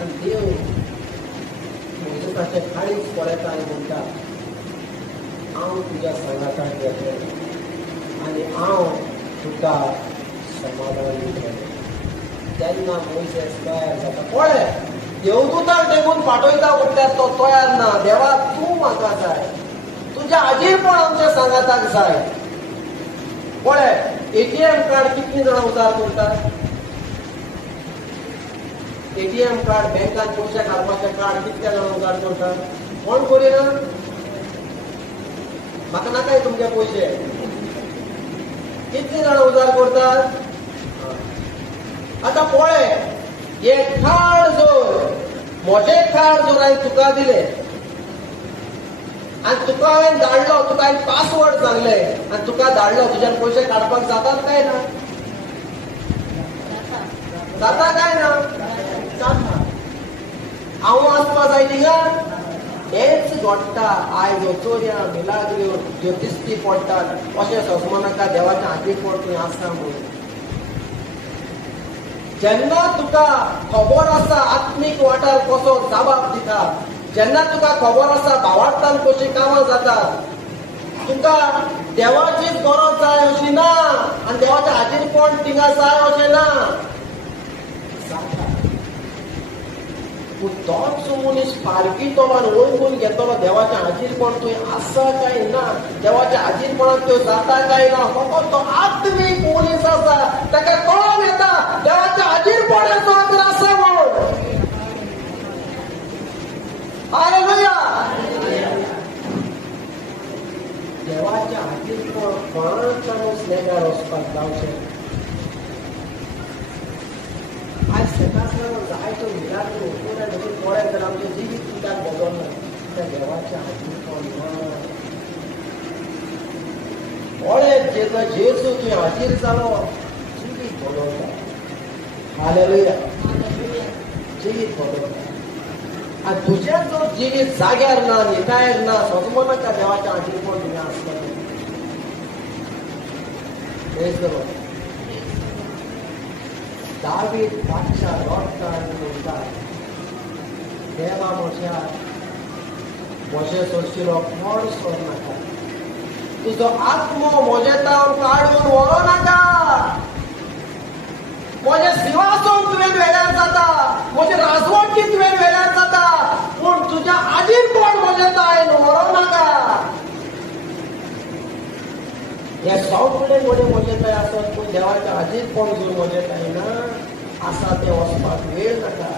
आनी देव मोजताचे काळीच पळयता आनी म्हणटा हांव तुज्या संगाताक येतलें आनी हांव तुका समाधान दितलें. तेन्ना मोइसेस तयार जाता. पळय, देवदूताक देखून पाठयता म्हटल्यार तो तयार ना. देवा, तूं म्हाका जाय, तुज्या आजीरपण आमच्या सांगाताक जाय. पळय, एटीएम कार्ड कितलीं जाणां उजार करतात? एटीएम कार्ड, बँकात पयशे काडपाचें कार्ड कितल्या जाणां उजार करतात? कोण करिना? म्हाका नाकाय तुमचे पयशे. कितलीं जाणां उजार करतात? आतां पळय, हे कार्ड जर मोठे कार्ड जर हांवें तुका दिलें आनी तुका हांवें धाडलो, तुका हांवें पासवर्ड सांगलें आनी तुका धाडलो, तुज्यान पयशे काडपाक जातात काय ना? जाता काय ना? जाता. हांव आसपा जाय थिंगा? हेच घडटा. आयज चोरया, मिलाग्र्यो ह्यो दिश्टी पडटात. अशें ससमो नाका, देवाच्या हातीर थंय आसा म्हणून. जेन्ना तुका खबर आसा आत्मीक वाठार कसो जाबाब दिता, जेन्ना तुका खबर आसा भावार्थान कशी कामां जातात, तुका देवाचीच गरज जाय अशी ना आनी देवाचें हाजीरपण थिंगा जाय अशें ना. पूण तोच मनीस पारकितलो आनी वळखून घेतलो देवाचें हाजीरपण थंय आसा काय ना, देवाच्या हाजीरपणाक त्यो जाता काय ना. फकत तो आत्मीक मनीस आसा, ताका कळोन येता देवाचें हाजीरपण जर आसा म्हणून. हालेलुया. देवाच्या हाजीरपण कोणाच्यानूच नेगार वचपाक जावचें. आज सकाळच्यान जायतो मिलाग्रो कोणा देखून पळय तर आमचें जिवीत कित्याक बदलना? त्या देवाच्या हाजीरपण ना. पळय, जेजू तुवें हाजीर जालो, जिवीत बदलता. हालेलुया. जिवीत बदलता. आनी तुजें जर जिवीत जाग्यार ना, निकायर ना, सजमो नाका देवाचें हाजीरपण तुवें आसता. Praise the Lord. दावीद बादशाह रडटा आनी म्हणटा, देवा म्हजे सोडशिलो कोण सोडनाका. तुजो आत्मो म्हजेतान काडून व्हरो नाका. म्हजें सिंहासन तुवें वेल्यार जाता, म्हजी राजवटी तुवें वेल्यार जाता, पूण तुज्या हाजीरपण म्हजेतान व्हरो नाका. हे सगळे म्हजेताय आसत, पूण देवाचें हाजीरपण जर म्हजेताय ना आसा तें वचपाक वेळ नाका.